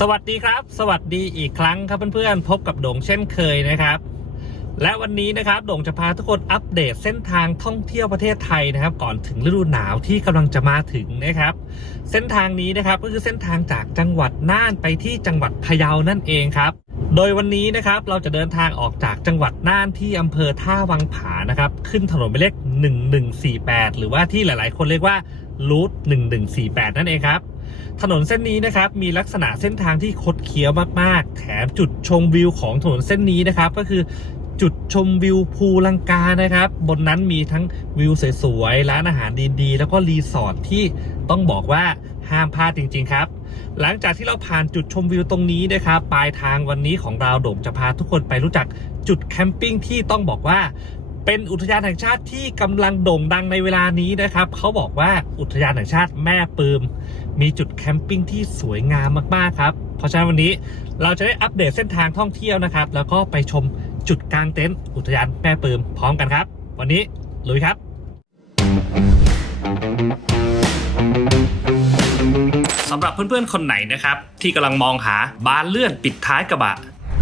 สวัสดีครับ สวัสดีอีกครั้งครับเพื่อนๆพบกับโด่งเช่นเคยนะครับ และวันนี้นะครับโด่งจะพาทุกคนอัปเดตเส้นทางท่องเที่ยวประเทศไทยนะครับ ก่อนถึงฤดูหนาวที่กำลังจะมาถึงนะครับ เส้นทางนี้นะครับก็คือเส้นทางจากจังหวัดน่านไปที่จังหวัดพะเยานั่นเองครับ โดยวันนี้นะครับเราจะเดินทางออกจากจังหวัดน่านที่อำเภอท่าวังผานะครับ ขึ้นถนนหมายเลข1148 หรือว่าที่หลายๆ คนเรียกว่ารูท1148 นั่นเองครับ ถนนเส้นนี้นะครับมีลักษณะเส้นทางที่คดเคี้ยวมากๆ แถมจุดชมวิวของถนนเส้นนี้นะครับ ก็คือจุดชมวิวภูลังกานะครับ บนนั้นมีทั้งวิวสวยๆร้านอาหารดีๆ แล้วก็รีสอร์ทที่ต้องบอกว่าห้ามพลาดจริง ๆ ครับ หลังจากที่เราผ่านจุดชมวิวตรงนี้นะครับ ปลายทางวันนี้ของเราโด่งจะพาทุกคนไปรู้จักจุดแคมปิ้งที่ต้องบอกว่าเป็นอุทยานแห่งชาติที่กำลังโด่งดังในเวลานี้นะครับ เขาบอกว่าอุทยานแห่งชาติแม่ปืม มีจุดแคมปิ้งที่สวยงามมากๆครับ เพราะฉะนั้นวันนี้เราจะได้อัปเดตเส้นทางท่องเที่ยวนะครับ แล้วก็ไปชมจุดกลางเต็นท์อุทยานแม่ปืมพร้อมกันครับ วันนี้ลุยครับ สำหรับเพื่อนๆคนไหนนะครับ ที่กำลังมองหาบานเลื่อนปิดท้ายกระบะ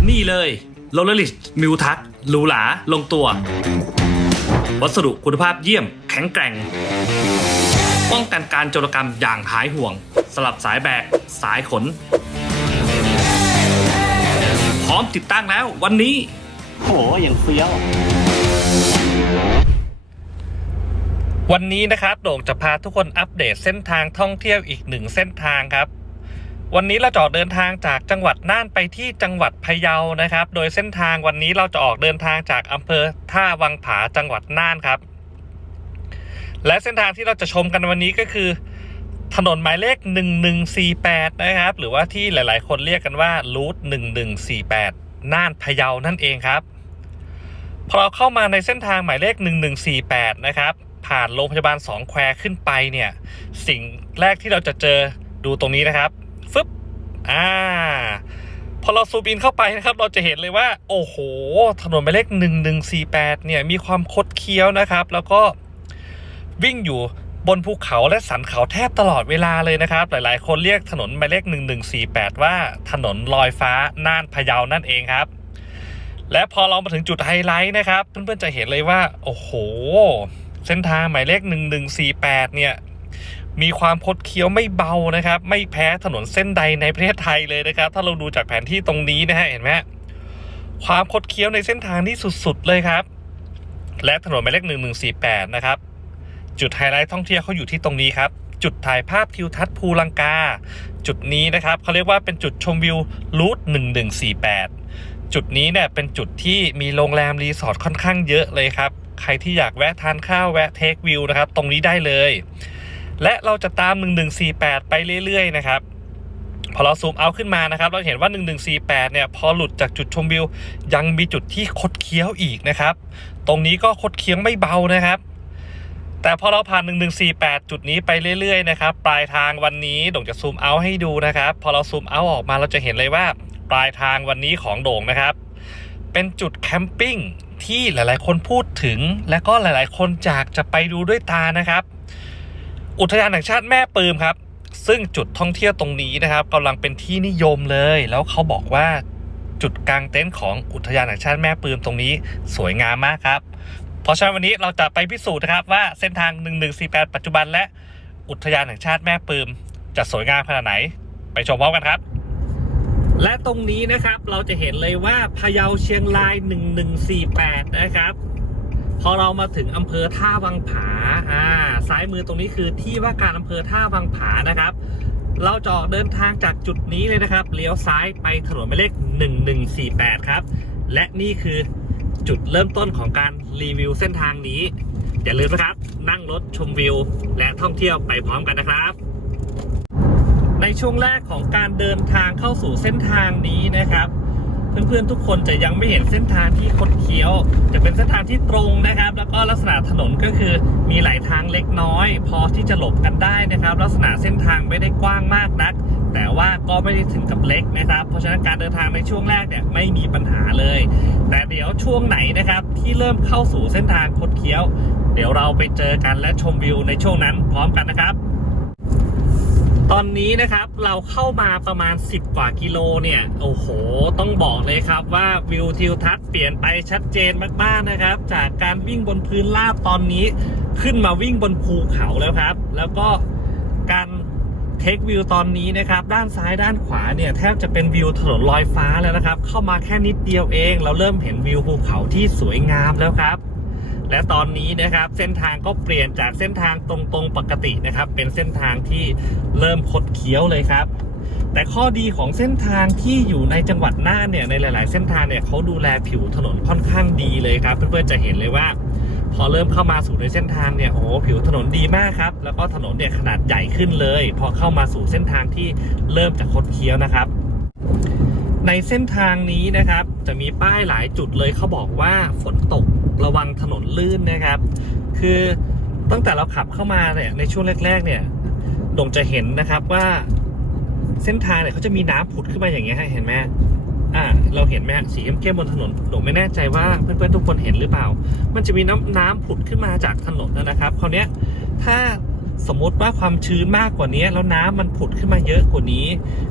นี่เลยโรลลิสมิวทักหรูหราลงตัว วัสดุคุณภาพเยี่ยมแข็งแกร่ง ป้องกันการโจรกรรมอย่างหายห่วง สลับสายแบก สายขน พร้อมติดตั้งแล้ววันนี้ โหอย่างเฟี้ยว วันนี้นะครับโด่งจะพาทุกคนอัปเดตเส้นทางท่องเที่ยวอีกหนึ่งเส้นทางครับ วันนี้เราจะออกเดินทางจากจังหวัดน่านไปที่จังหวัดพะเยานะครับ โดยเส้นทางวันนี้เราจะออกเดินทางจากอำเภอท่าวังผาจังหวัดน่านครับ และเส้นทางที่เราจะชมกันวันนี้ก็คือ ถนนหมายเลข 1148 นะครับ หรือว่าที่หลายๆ คนเรียกกันว่ารูท1148 น่านพะเยานั่นเองครับ พอเราเข้ามาในเส้นทางหมายเลข 1148 นะครับ ผ่านโรงพยาบาลสองแควขึ้นไปเนี่ย สิ่งแรกที่เราจะเจอดูตรงนี้นะครับ ฟึบ อ่าพอเราซูมอินเข้าไปนะครับ เราจะเห็นเลยว่า โอ้โห ถนนหมายเลข 1148 เนี่ย มีความคดเคี้ยวนะครับ แล้วก็ วิ่งอยู่บนภูเขาและสันเขาแทบตลอดเวลาเลยนะครับ หลายๆ คนเรียกถนนหมายเลข 1148 ว่าถนนลอยฟ้าน่านพะเยานั่นเองครับ และพอเรามาถึงจุดไฮไลท์นะครับ เพื่อนๆจะเห็นเลยว่า โอ้โห เส้นทางหมายเลข 1148 เนี่ย มีความคดเคี้ยวไม่เบานะครับ ไม่แพ้ถนนเส้นใดในประเทศไทยเลยนะครับ ถ้าเราดูจากแผนที่ตรงนี้นะฮะเห็นไหมความคดเคี้ยวในเส้นทางที่สุดๆเลยครับ และถนนหมายเลข 1148 นะครับ จุดไฮไลท์ท่องเที่ยวเขาอยู่ที่ตรงนี้ครับ จุดถ่ายภาพทิวทัศน์ภูลังกา จุดนี้นะครับเขาเรียกว่าเป็นจุดชมวิวรูท1148 จุดนี้เนี่ยเป็นจุดที่มีโรงแรมรีสอร์ทค่อนข้างเยอะเลยครับ ใครที่อยากแวะทานข้าวแวะเทควิวนะครับ ตรงนี้ได้เลย และเราจะตาม 1148 ไปเรื่อยๆ นะครับพอเราซูมเอาขึ้นมานะครับ เราเห็นว่า 1148 เนี่ย พอหลุดจากจุดชมวิว ยังมีจุดที่คดเคี้ยวอีกนะครับ ตรงนี้ก็คดเคี้ยวไม่เบานะครับ แต่พอเราผ่าน 1148 จุดนี้ไปเรื่อยๆนะครับปลายทางวันนี้โด่งจะซูมเอาให้ดูนะครับ พอเราซูมเอาออกมาเราจะเห็นเลยว่าปลายทางวันนี้ของโด่งนะครับ เป็นจุดแคมปิ้งที่หลายๆ คนพูดถึง และก็หลายๆ คนจากจะไปดูด้วยตานะครับ อุทยานแห่งชาติแม่ปืมครับ ซึ่งจุดท่องเที่ยวตรงนี้นะครับกำลังเป็นที่นิยมเลย แล้วเขาบอกว่าจุดกลางเต็นท์ของอุทยานแห่งชาติแม่ปืมตรงนี้ สวยงามมากครับ เพราะฉะนั้นวันนี้เราจะไปพิสูจน์นะครับว่าเส้นทาง 1148 ปัจจุบันและอุทยานแห่งชาติแม่ปืมจะสวยงามขนาดไหน ไปชมพร้อมกันครับ และตรงนี้นะครับเราจะเห็นเลยว่าพะเยาเชียงราย 1148 นะครับ พอเรามาถึงอำเภอท่าวังผาอ่าซ้ายมือตรงนี้คือที่ว่าการอำเภอท่าวังผานะครับ เราจะออกเดินทางจากจุดนี้เลยนะครับเลี้ยวซ้ายไปถนนหมายเลข1148 ครับ และนี่คือ จุดเริ่มต้นของการรีวิวเส้นทางนี้ อย่าลืมนะครับ นั่งรถชมวิว และท่องเที่ยวไปพร้อมกันนะครับ ในช่วงแรกของการเดินทางเข้าสู่เส้นทางนี้นะครับ เพื่อนๆทุกคนจะยังไม่เห็นเส้นทางที่คดเคี้ยว จะเป็นเส้นทางที่ตรงนะครับ แล้วก็ลักษณะถนนก็คือมีหลายทางเล็กน้อย พอที่จะหลบกันได้นะครับ ลักษณะเส้นทางไม่ได้กว้างมากนัก แต่ว่าก็ไม่ได้ถึงกับเล็กนะครับ เพราะฉะนั้นการเดินทางในช่วงแรกเนี่ยไม่มีปัญหาเลย แต่เดี๋ยวช่วงไหนนะครับที่เริ่มเข้าสู่เส้นทางคดเคี้ยว เดี๋ยวเราไปเจอกันและชมวิวในช่วงนั้นพร้อมกันนะครับตอนนี้นะครับเราเข้ามาประมาณ 10 กว่ากิโลเนี่ย โอ้โห ต้องบอกเลยครับว่าวิวทิวทัศน์เปลี่ยนไปชัดเจนมากๆนะครับ จากการวิ่งบนพื้นราบตอนนี้ขึ้นมาวิ่งบนภูเขาแล้วครับ แล้วก็การ เทควิวตอนนี้นะครับด้านซ้ายด้านขวาเนี่ยแทบจะเป็นวิวถนนลอยฟ้าแล้วนะครับ เข้ามาแค่นิดเดียวเอง เราเริ่มเห็นวิวภูเขาที่สวยงามแล้วครับ และตอนนี้นะครับเส้นทางก็เปลี่ยนจากเส้นทางตรงๆปกตินะครับ เป็นเส้นทางที่เริ่มคดเคี้ยวเลยครับ แต่ข้อดีของเส้นทางที่อยู่ในจังหวัดน่านเนี่ยในหลาย ๆ เส้นทางเนี่ยเขาดูแลผิวถนนค่อนข้างดีเลยครับ เพื่อนๆจะเห็นเลยว่า พอเริ่มเข้ามาสู่ในเส้นทางเนี่ยโอ้โหผิวถนนดีมากครับ แล้วก็ถนนเนี่ยขนาดใหญ่ขึ้นเลย พอเข้ามาสู่เส้นทางที่เริ่มจะคดเคี้ยวนะครับ ในเส้นทางนี้นะครับ จะมีป้ายหลายจุดเลยเขาบอกว่าฝนตกระวังถนนลื่นนะครับ คือตั้งแต่เราขับเข้ามาเนี่ยในช่วงแรก ๆ เนี่ยดงจะเห็นนะครับว่าเส้นทางเนี่ยเขาจะมีน้ำผุดขึ้นมาอย่างเงี้ยเห็นไหม อ่าเราเห็นไหมฮะสีเข้มๆบนถนนดงไม่แน่ใจว่าเพื่อนๆทุกคนเห็นหรือเปล่า มันจะมีน้ำน้ำผุดขึ้นมาจากถนนนะครับคราวนี้ยถ้าสมมติว่าความชื้นมากกว่านี้ แล้วน้ำมันผุดขึ้นมาเยอะกว่านี้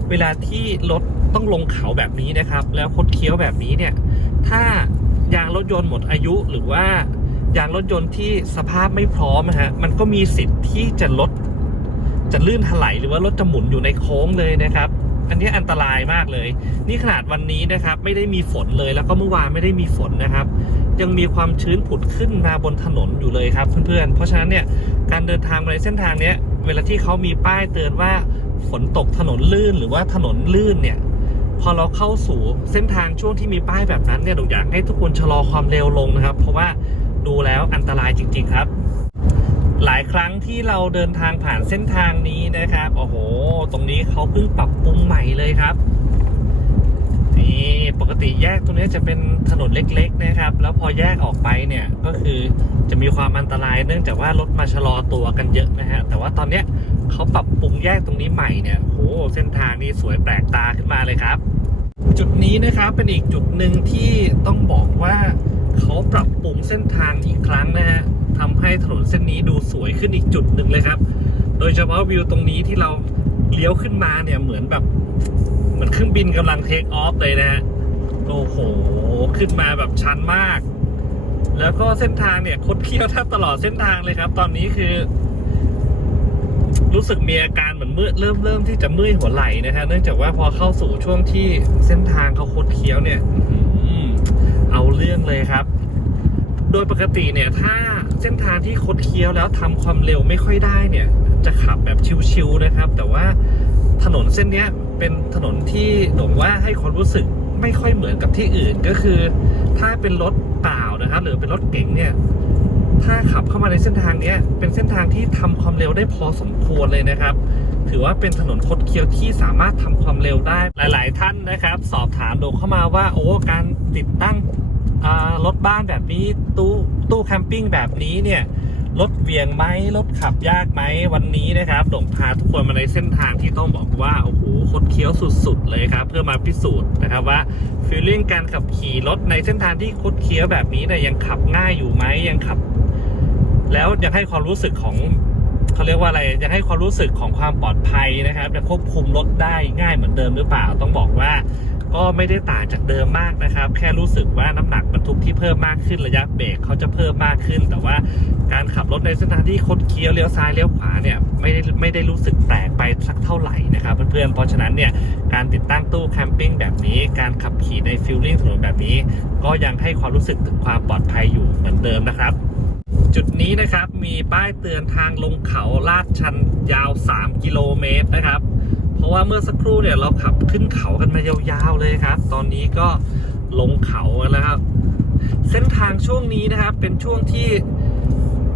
เวลาที่รถต้องลงเขาแบบนี้นะครับ แล้วคดเคี้ยวแบบนี้เนี่ย ถ้ายางรถยนต์หมดอายุหรือว่ายางรถยนต์ที่สภาพไม่พร้อมฮะมันก็มีสิทธิ์ที่จะลดจะลื่นถลายหรือว่ารถจะหมุนอยู่ในโค้งเลยนะครับ อันนี้อันตรายมากเลย นี่ขนาดวันนี้นะครับ ไม่ได้มีฝนเลย แล้วก็เมื่อวานไม่ได้มีฝนนะครับ ยังมีความชื้นผุดขึ้นมาบนถนนอยู่เลยครับเพื่อนๆ เพราะฉะนั้นเนี่ยการเดินทางในเส้นทางเนี้ยเวลาที่เขามีป้ายเตือนว่าฝนตกถนนลื่นหรือว่าถนนลื่นเนี่ยพอเราเข้าสู่เส้นทางช่วงที่มีป้ายแบบนั้นเนี่ยผมอยากให้ทุกคนชะลอความเร็วลงนะครับ เพราะว่าดูแล้วอันตรายจริง ๆ ครับ หลายครั้งที่เราเดินทางผ่านเส้นทางนี้นะครับ โอ้โห ตรงนี้เขาเพิ่งปรับปรุงใหม่เลยครับ นี่ปกติแยกตรงนี้จะเป็นถนนเล็ก ๆ นะครับ แล้วพอแยกออกไปเนี่ยก็คือจะมีความอันตรายเนื่องจากว่ารถมาชะลอตัวกันเยอะนะฮะ แต่ว่าตอนเนี้ยเขาปรับปรุงแยกตรงนี้ใหม่เนี่ยโหเส้นทางนี้สวยแปลกตาขึ้นมาเลยครับ จุดนี้นะครับเป็นอีกจุดหนึ่งที่ต้องบอกว่าเขาปรับปรุงเส้นทางอีกครั้งนะฮะ ทำให้ถนนเส้นนี้ดูสวยขึ้นอีกจุดหนึ่งเลยครับ โดยเฉพาะวิวตรงนี้ที่เราเลี้ยวขึ้นมาเนี่ยเหมือนแบบเหมือนเครื่องบินกำลังเทคออฟเลยนะฮะโอ้โหขึ้นมาแบบชันมาก แล้วก็เส้นทางเนี่ยคดเคี้ยวแทบตลอดเส้นทางเลยครับ ตอนนี้คือ รู้สึกมีอาการเหมือนเมื่อเริ่มเริ่มที่จะเมื่อยหัวไหล่นะฮะเนื่องจากว่าพอเข้าสู่ช่วงที่เส้นทางเขาคดเคี้ยวเนี่ยเอาเรื่องเลยครับ โดยปกติเนี่ยถ้า เส้นทางที่คดเคี้ยวแล้วทำความเร็วไม่ค่อยได้เนี่ย จะขับแบบชิวๆนะครับ แต่ว่าถนนเส้นนี้เป็นถนนที่หนงว่าให้ความรู้สึกไม่ค่อยเหมือนกับที่อื่นก็คือ ถ้าเป็นรถเปล่านะครับหรือเป็นรถเก๋งเนี่ยถ้าขับเข้ามาในเส้นทางนี้เป็นเส้นทางที่ทำความเร็วได้พอสมควรเลยนะครับ ถือว่าเป็นถนนคดเคี้ยวที่สามารถทำความเร็วได้หลาย ๆ ท่านนะครับ สอบถามโดเข้ามาว่าโอ้การติดตั้งรถบ้านแบบนี้ตู้ ตู้แคมปิ้งแบบนี้เนี่ยรถเวียงไหมรถขับยากไหมวันนี้นะครับหลงพาทุกคนมาในเส้นทางที่ต้องบอกว่าโอ้โหคดเคี้ยวสุดๆเลยครับ เพื่อมาพิสูจน์นะครับว่าฟีลลิ่งการขับขี่รถในเส้นทางที่คดเคี้ยวแบบนี้เนี่ยยังขับง่ายอยู่ไหมยังขับ แล้วยังให้ความรู้สึกของเขาเรียกว่าอะไรยังให้ความรู้สึกของความปลอดภัยนะครับจะควบคุมรถได้ง่ายเหมือนเดิมหรือเปล่า ต้องบอกว่า ก็ไม่ได้ต่างจากเดิมมากนะครับ แค่รู้สึกว่าน้ำหนักบรรทุกที่เพิ่มมากขึ้นระยะเบรกเขาจะเพิ่มมากขึ้น แต่ว่าการขับรถในเส้นทางที่คดเคี้ยวเลี้ยวซ้ายเลี้ยวขวาเนี่ยไม่ได้ไม่ได้รู้สึกแปลกไปสักเท่าไหร่นะครับเพื่อนๆเพราะฉะนั้นเนี่ยการติดตั้งตู้แคมปิ้งแบบนี้ การขับขี่ในฟิลลิ่งถนนแบบนี้ ก็ยังให้ความรู้สึกถึงความปลอดภัยอยู่เหมือนเดิมนะครับจุดนี้นะครับมีป้ายเตือนทางลงเขาลาดชันยาว 3 กิโลเมตรนะครับ เพราะว่าเมื่อสักครู่เนี่ยเราขับขึ้นเขากันมายาวๆเลยครับ ตอนนี้ก็ลงเขาแล้วครับ เส้นทางช่วงนี้นะครับ เป็นช่วงที่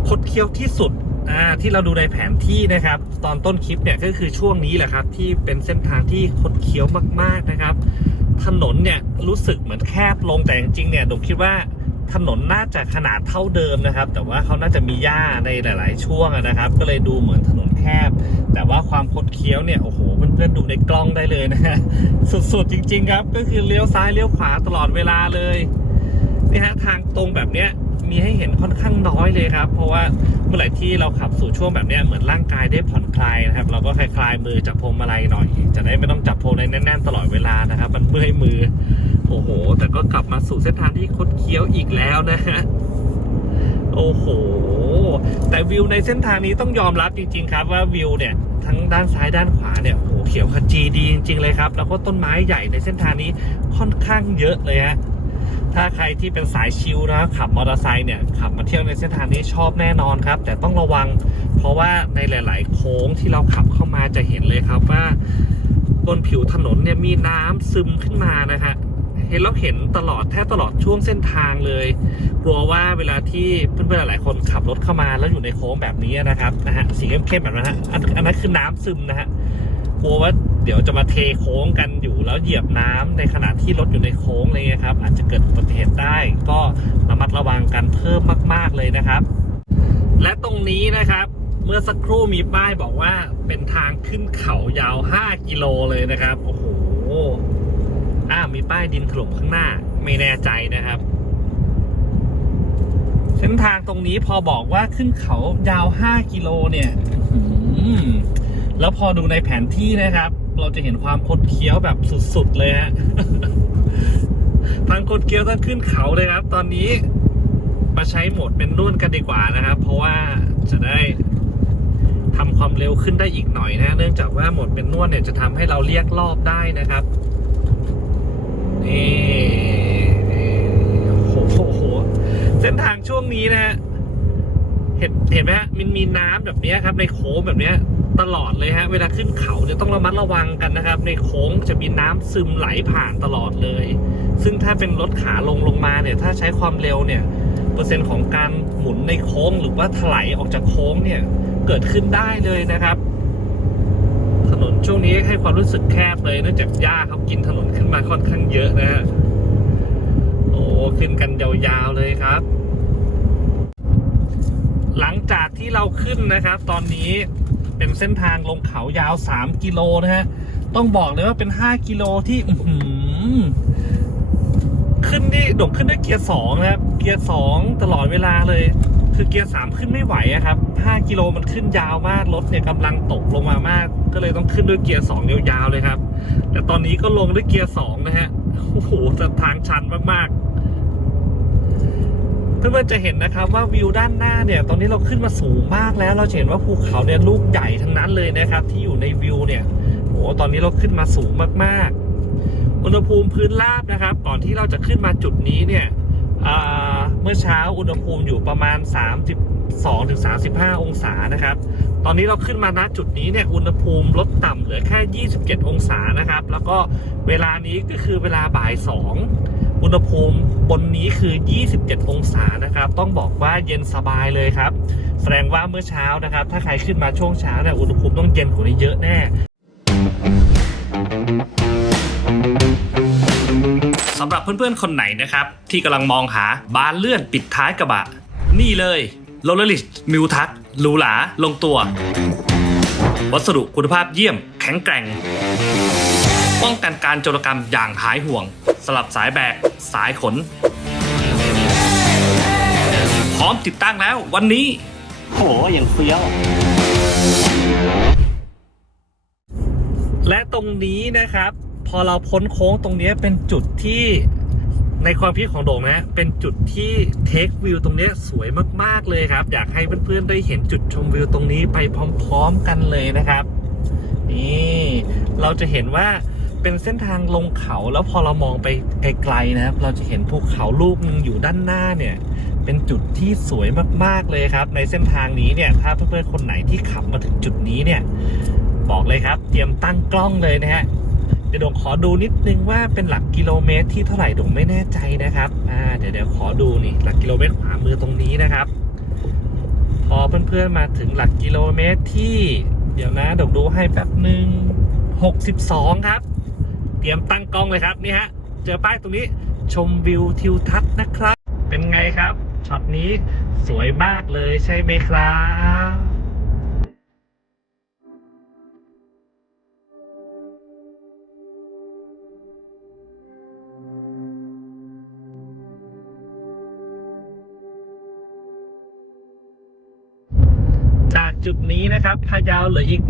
คดเคี้ยวที่สุดอ่าที่เราดูในแผนที่นะครับ ตอนต้นคลิปเนี่ยก็คือช่วงนี้แหละครับ ที่เป็นเส้นทางที่คดเคี้ยวมากๆนะครับ ถนนเนี่ยรู้สึกเหมือนแคบลงแต่จริงๆเนี่ยผมคิดว่าถนนน่าจะขนาดเท่าเดิมนะครับ แต่ว่าเขาน่าจะมีหญ้าในหลาย ๆ ช่วงนะครับ ก็เลยดูเหมือนถนนแคบ คี้ยวเนี่ยโอ้โหเพื่อนๆดูในกล้องได้เลยนะฮะสุดๆจริง ๆ ครับ ก็คือเลี้ยวซ้ายเลี้ยวขวาตลอดเวลาเลยนี่ฮะทางตรงแบบเนี้ยมีให้เห็นค่อนข้างน้อยเลยครับ เพราะว่าเมื่อไหร่ที่เราขับสู่ช่วงแบบเนี้ยเหมือนร่างกายได้ผ่อนคลายนะครับ เราก็คลายคลายมือจากพวงมาลัยหน่อย จะได้ไม่ต้องจับพวงมาลัยแน่นๆตลอดเวลานะครับ มันเมื่อยมือ โอ้โห แต่ก็กลับมาสู่เส้นทางที่คดเคี้ยวอีกแล้วนะฮะ โอ้โห แต่วิวในเส้นทางนี้ต้องยอมรับจริง ๆ ครับว่าวิวเนี่ยทั้งด้านซ้ายด้านขวาเนี่ยโอ้โหเขียวขจีดีจริง ๆ เลยครับ แล้วก็ต้นไม้ใหญ่ในเส้นทางนี้ค่อนข้างเยอะเลยฮะถ้าใครที่เป็นสายชิลนะขับมอเตอร์ไซค์เนี่ยขับมาเที่ยวในเส้นทางนี้ชอบแน่นอนครับ แต่ต้องระวัง เพราะว่าในหลาย ๆ โค้งที่เราขับเข้ามาจะเห็นเลยครับว่าบนผิวถนนเนี่ยมีน้ำซึมขึ้นมานะฮะเห็นเราเห็นตลอดแทบตลอดช่วงเส้นทางเลย กลัวว่าเวลาที่เพื่อนๆหลายคนขับรถเข้ามาแล้วอยู่ในโค้งแบบนี้นะครับนะฮะสีเข้มๆแบบนั้นฮะอันนั้นคือน้ำซึมนะฮะกลัวว่าเดี๋ยวจะมาเทโค้งกันอยู่แล้วเหยียบน้ำในขณะที่รถอยู่ในโค้งอะไรเลยครับ อาจจะเกิดอุบัติเหตุได้ ก็ระมัดระวังกันเพิ่มมาก ๆเลยนะครับ และตรงนี้นะครับเมื่อสักครู่มีป้ายบอกว่าเป็นทางขึ้นเขายาว 5 กิโลเลยนะครับ โอ้โห อ้าวมีป้ายดินถล่มข้างหน้า ไม่แน่ใจนะครับ เส้นทางตรงนี้พอบอกว่าขึ้นเขายาว 5 กิโลเนี่ยแล้วพอดูในแผนที่นะครับ เราจะเห็นความคดเคี้ยวแบบสุดๆเลยฮะทางคดเคี้ยวต้องขึ้นเขาเลยครับ ตอนนี้มาใช้โหมดเป็นรุ่นกันดีกว่านะครับ เพราะว่าจะได้ทำความเร็วขึ้นได้อีกหน่อยนะ เนื่องจากว่าโหมดเป็นนวดเนี่ยจะทำให้เราเรียกรอบได้นะครับ นี่โอ้โหเส้นทางช่วงนี้นะฮะเห็นเห็นไหมฮะมันมีน้ำแบบนี้ครับ ในโค้งแบบเนี้ยตลอดเลยฮะ เวลาขึ้นเขาเนี่ยต้องระมัดระวังกันนะครับ ในโค้งจะมีน้ำซึมไหลผ่านตลอดเลย ซึ่งถ้าเป็นรถขาลงลงมาเนี่ย ถ้าใช้ความเร็วเนี่ย เปอร์เซ็นต์ของการหมุนในโค้งหรือว่าถลายออกจากโค้งเนี่ย เกิดขึ้นได้เลยนะครับ ช่วงนี้ให้ความรู้สึกแคบเลยเนื่องจากหญ้าเขากินถนนขึ้นมาค่อนข้างเยอะนะฮะโอ้ขึ้นกันยาวๆเลยครับ หลังจากที่เราขึ้นนะครับ ตอนนี้เป็นเส้นทางลงเขายาว 3 กิโลนะฮะ ต้องบอกเลยว่าเป็น 5 กิโลที่ขึ้นนี่โด่งขึ้นด้วยเกียร์สองนะครับ เกียร์สองตลอดเวลาเลย คือเกียร์สามขึ้นไม่ไหวครับห้ากิโลมันขึ้นยาวมาก รถเนี่ยกำลังตกลงมามาก ก็เลยต้องขึ้นด้วยเกียร์สองยาวๆเลยครับ แต่ตอนนี้ก็ลงด้วยเกียร์สองนะฮะ โอ้โหแต่ทางชันมากๆ เพื่อนๆจะเห็นนะครับว่าวิวด้านหน้าเนี่ย ตอนนี้เราขึ้นมาสูงมากแล้ว เราเห็นว่าภูเขาเนี่ยลูกใหญ่ทั้งนั้นเลยนะครับ ที่อยู่ในวิวเนี่ย โอ้โหตอนนี้เราขึ้นมาสูงมากๆ อุณหภูมิพื้นราบนะครับ ก่อนที่เราจะขึ้นมาจุดนี้เนี่ย อ่า มื่อเช้าอุณหภูมิอยู่ประมาณ 32ถึง35 องศานะครับ ตอนนี้เราขึ้นมาณจุดนี้เนี่ยอุณหภูมิลดต่ำเหลือแค่ 27 องศานะครับ แล้วก็เวลานี้ก็คือเวลาบ่าย 2 อุณหภูมิบนนี้คือ 27 องศานะครับ ต้องบอกว่าเย็นสบายเลยครับ แสดงว่าเมื่อเช้านะครับ ถ้าใครขึ้นมาช่วงเช้าเนี่ยอุณหภูมิต้องเย็นกว่านี้เยอะแน่ำหรับเพื่อนๆคนไหนนะครับ ที่กำลังมองหาบานเลื่อนปิดท้ายกระบะ นี่เลยโ o ลลิสมิวทักหรูหราลงตัว วัสดุคุณภาพเยี่ยม แข็งแกร่ง ป้องกันการโจรกรรมอย่างหายห่วง สลับสายแบก สายขน พร้อมติดตั้งแล้ววันนี้โหอย่างเฟี้ยว และตรงนี้นะครับ อเราพ้นโค้งตรงนี้เป็นจุดที่ในความคิดของโด่งนะ เป็นจุดที่เทควิวตรงนี้สวยมาก ๆ เลยครับ อยากให้เพื่อนๆได้เห็นจุดชมวิวตรงนี้ไปพร้อม ๆ กันเลยนะครับ นี่เราจะเห็นว่าเป็นเส้นทางลงเขาแล้วพอเรามองไปไกลๆนะครับ เราจะเห็นภูเขาลูกนึงอยู่ด้านหน้าเนี่ย เป็นจุดที่สวยมากๆเลยครับ ในเส้นทางนี้เนี่ย ถ้าเพื่อนๆคนไหนที่ขับมาถึงจุดนี้เนี่ย บอกเลยครับ เตรียมตั้งกล้องเลยนะฮะ ดี๋ยวดงขอดูนิดนึงว่าเป็นหลักกิโลเมตรที่เท่าไหร่ดงไม่แน่ใจนะครับ อ่า เดี๋ยวเดี๋ยวขอดูนี่หลักกิโลเมตรขวามือตรงนี้นะครับ พอเพื่อนๆมาถึงหลักกิโลเมตรที่ เดี๋ยวนะดงดูให้แป๊บหนึ่ง62ครับ เตรียมตั้งกล้องเลยครับนี่ฮะ เจอป้ายตรงนี้ชมวิวทิวทัศน์นะครับ เป็นไงครับช็อตนี้สวยมากเลยใช่ไหมครับ นะครับพะเยาเหลืออีก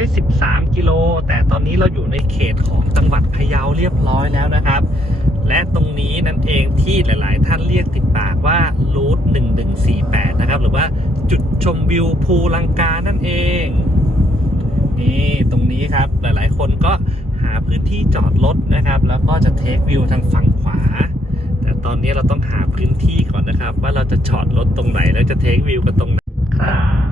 113 กิโล แต่ตอนนี้เราอยู่ในเขตของจังหวัดพะเยาเรียบร้อยแล้วนะครับ และตรงนี้นั่นเองที่หลาย ๆ ท่านเรียกติดปากว่ารูท1148 นะครับ หรือว่าจุดชมวิวภูลังกานั่นเองนี่ตรงนี้ครับหลาย ๆ คนก็หาพื้นที่จอดรถนะครับ แล้วก็จะเทควิวทางฝั่งขวา แต่ตอนนี้เราต้องหาพื้นที่ก่อนนะครับ ว่าเราจะจอดรถตรงไหนแล้วจะเทควิวกันตรงไหนครับ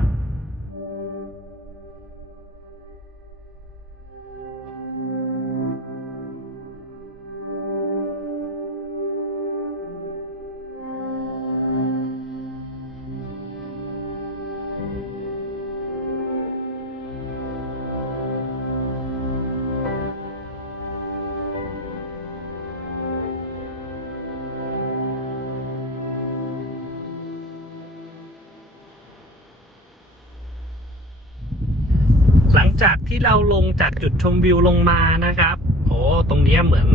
หลังจากที่เราลงจากจุดชมวิวลงมานะครับโอ้ตรงนี้เหมือน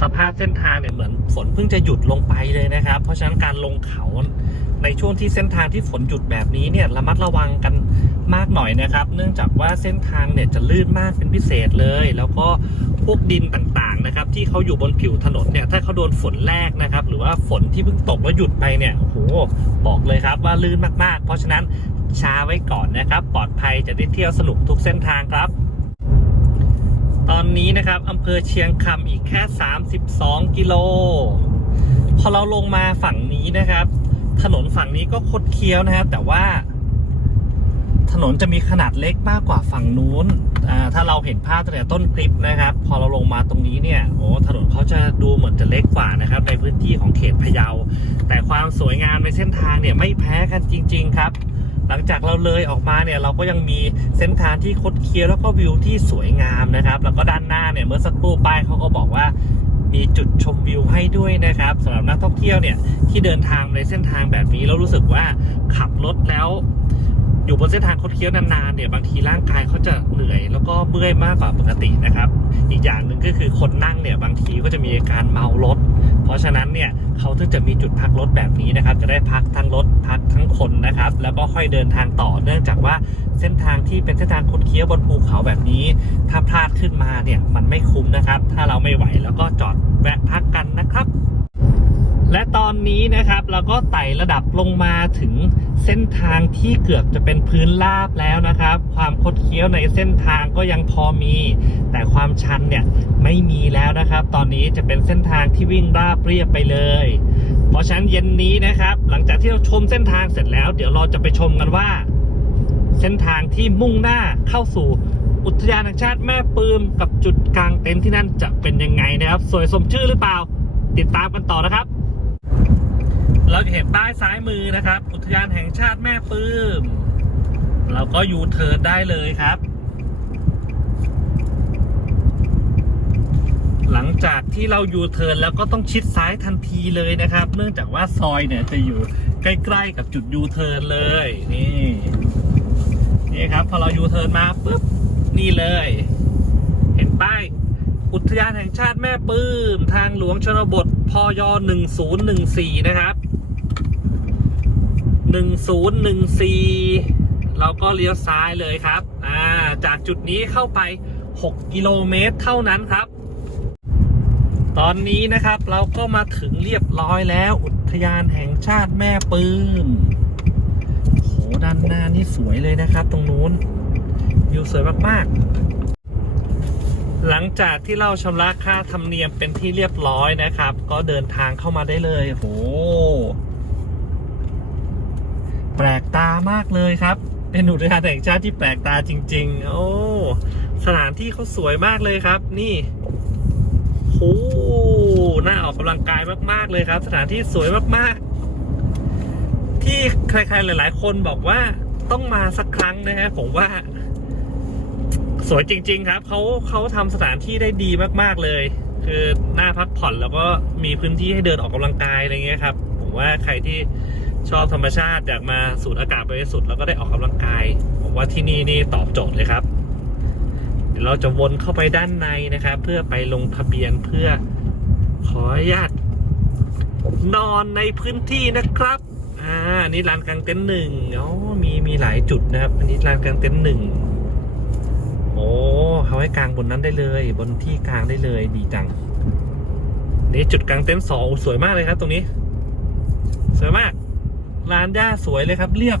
สภาพเส้นทางเนี่ยเหมือนฝนเพิ่งจะหยุดลงไปเลยนะครับ เพราะฉะนั้นการลงเขาในช่วงที่เส้นทางที่ฝนหยุดแบบนี้เนี่ยระมัดระวังกันมากหน่อยนะครับ เนื่องจากว่าเส้นทางเนี่ยจะลื่นมากเป็นพิเศษเลย แล้วก็พวกดินต่างๆนะครับ ที่เขาอยู่บนผิวถนนเนี่ยถ้าเขาโดนฝนแรกนะครับ หรือว่าฝนที่เพิ่งตกแล้วหยุดไปเนี่ยโอ้โหบอกเลยครับว่าลื่นมากๆ เพราะฉะนั้น ช้าไว้ก่อนนะครับ ปลอดภัยจะได้เที่ยวสนุกทุกเส้นทางครับ ตอนนี้นะครับอำเภอเชียงคำอีกแค่ 32 กิโล พอเราลงมาฝั่งนี้นะครับ ถนนฝั่งนี้ก็คดเคี้ยวนะครับแต่ว่า ถนนจะมีขนาดเล็กมากกว่าฝั่งนู้นถ้าเราเห็นภาพตั้งแต่ต้นคลิปนะครับ พอเราลงมาตรงนี้เนี่ยโอ้ถนนเขาจะดูเหมือนจะเล็กกว่านะครับ ในพื้นที่ของเขตพะเยา แต่ความสวยงามในเส้นทางเนี่ยไม่แพ้กันจริง ๆ ครับ หลังจากเราเลยออกมาเนี่ยเราก็ยังมีเส้นทางที่คดเคี้ยวแล้วก็วิวที่สวยงามนะครับ แล้วก็ด้านหน้าเนี่ยเมื่อสักครู่ป้ายเขาก็บอกว่ามีจุดชมวิวให้ด้วยนะครับสำหรับนักท่องเที่ยวเนี่ยที่เดินทางในเส้นทางแบบนี้แล้วรู้สึกว่าขับรถแล้ว อยู่บนเส้นทางคดเคี้ยวนานๆเนี่ยบางทีร่างกายเขาจะเหนื่อย แล้วก็เมื่อยมากกว่าปกตินะครับ อีกอย่างหนึ่งก็คือคนนั่งเนี่ยบางทีก็จะมีอาการเมารถ ราะฉะนั้นเนี่ยเขาถึงจะมีจุดพักรถแบบนี้นะครับ จะได้พักทั้งรถพักทั้งคนนะครับ แล้วก็ค่อยเดินทางต่อเนื่องจากว่าเส้นทางที่เป็นเส้นทางคดเคี้ยวบนภูเขาแบบนี้ ถ้าพลาดขึ้นมาเนี่ยมันไม่คุ้มนะครับ ถ้าเราไม่ไหวแล้วก็จอดแวะพักกันนะครับ และตอนนี้นะครับเราก็ไต่ระดับลงมาถึงเส้นทางที่เกือบจะเป็นพื้นราบแล้วนะครับ ความคดเคี้ยวในเส้นทางก็ยังพอมี แต่ความชันเนี่ยไม่มีแล้วนะครับ ตอนนี้จะเป็นเส้นทางที่วิ่งราบเรียบไปเลย เพราะฉะนั้นเย็นนี้นะครับ หลังจากที่เราชมเส้นทางเสร็จแล้ว เดี๋ยวเราจะไปชมกันว่า เส้นทางที่มุ่งหน้าเข้าสู่อุทยานแห่งชาติแม่ปืมกับจุดกลางเต็นท์ที่นั่นจะเป็นยังไงนะครับ สวยสมชื่อหรือเปล่า ติดตามกันต่อนะครับ เราจะเห็นป้ายซ้ายมือนะครับ อุทยานแห่งชาติแม่ปื้ม เราก็ยูเทิร์นได้เลยครับ หลังจากที่เรายูเทิร์นแล้วก็ต้องชิดซ้ายทันทีเลยนะครับ เนื่องจากว่าซอยเนี่ยจะอยู่ใกล้ๆกับจุดยูเทิร์นเลยนี่นี่ครับ พอเรายูเทิร์นมาปุ๊บนี่เลย เห็นป้ายอุทยานแห่งชาติแม่ปื้ม ทางหลวงชนบทพย1014 นะครับ 1014 เราก็เลี้ยวซ้ายเลยครับอ่าจากจุดนี้เข้าไป 6 กิโลเมตรเท่านั้นครับ ตอนนี้นะครับเราก็มาถึงเรียบร้อยแล้วอุทยานแห่งชาติแม่ปื้มโหด้านหน้านี่สวยเลยนะครับ ตรงนู้นวิวสวยมากๆหลังจากที่เราชำระค่าธรรมเนียมเป็นที่เรียบร้อยนะครับ ก็เดินทางเข้ามาได้เลยโห แปลกตามากเลยครับ เป็นอุทยานแห่งชาติที่แปลกตาจริง ๆ โอ้ สถานที่เขาสวยมากเลยครับ นี่โหน่าออกกำลังกายมาก ๆ เลยครับ สถานที่สวยมาก ๆ ที่ใคร ๆ หลาย ๆ คนบอกว่าต้องมาสักครั้งนะฮะผมว่า สวยจริง ๆ ครับเขาเขาทำสถานที่ได้ดีมาก ๆ เลย คือหน้าพักผ่อนแล้วก็มีพื้นที่ให้เดินออกกำลังกายอะไรเงี้ยครับ ผมว่าใครที่ ชอบธรรมชาติอยากมาสูดอากาศบริสุทธิ์แล้วก็ได้ออกกำลังกายผมว่าที่นี่นี่ตอบโจทย์เลยครับ เดี๋ยวเราจะวนเข้าไปด้านในนะครับ เพื่อไปลงทะเบียนเพื่อขออนุญาตนอนในพื้นที่นะครับอ่านนี้ลานกลางเต็นท์หนึ่งอ๋อมีมีหลายจุดนะครับ อันนี้ลานกลางเต็นท์หนึ่งโอ้เขาให้กลางบนนั้นได้เลย บนที่กลางได้เลยดีจังนี่จุดกลางเต็นท์สองสวยมากเลยครับ ตรงนี้ สวยมาก ร้านหญ้าสวยเลยครับ เรียบ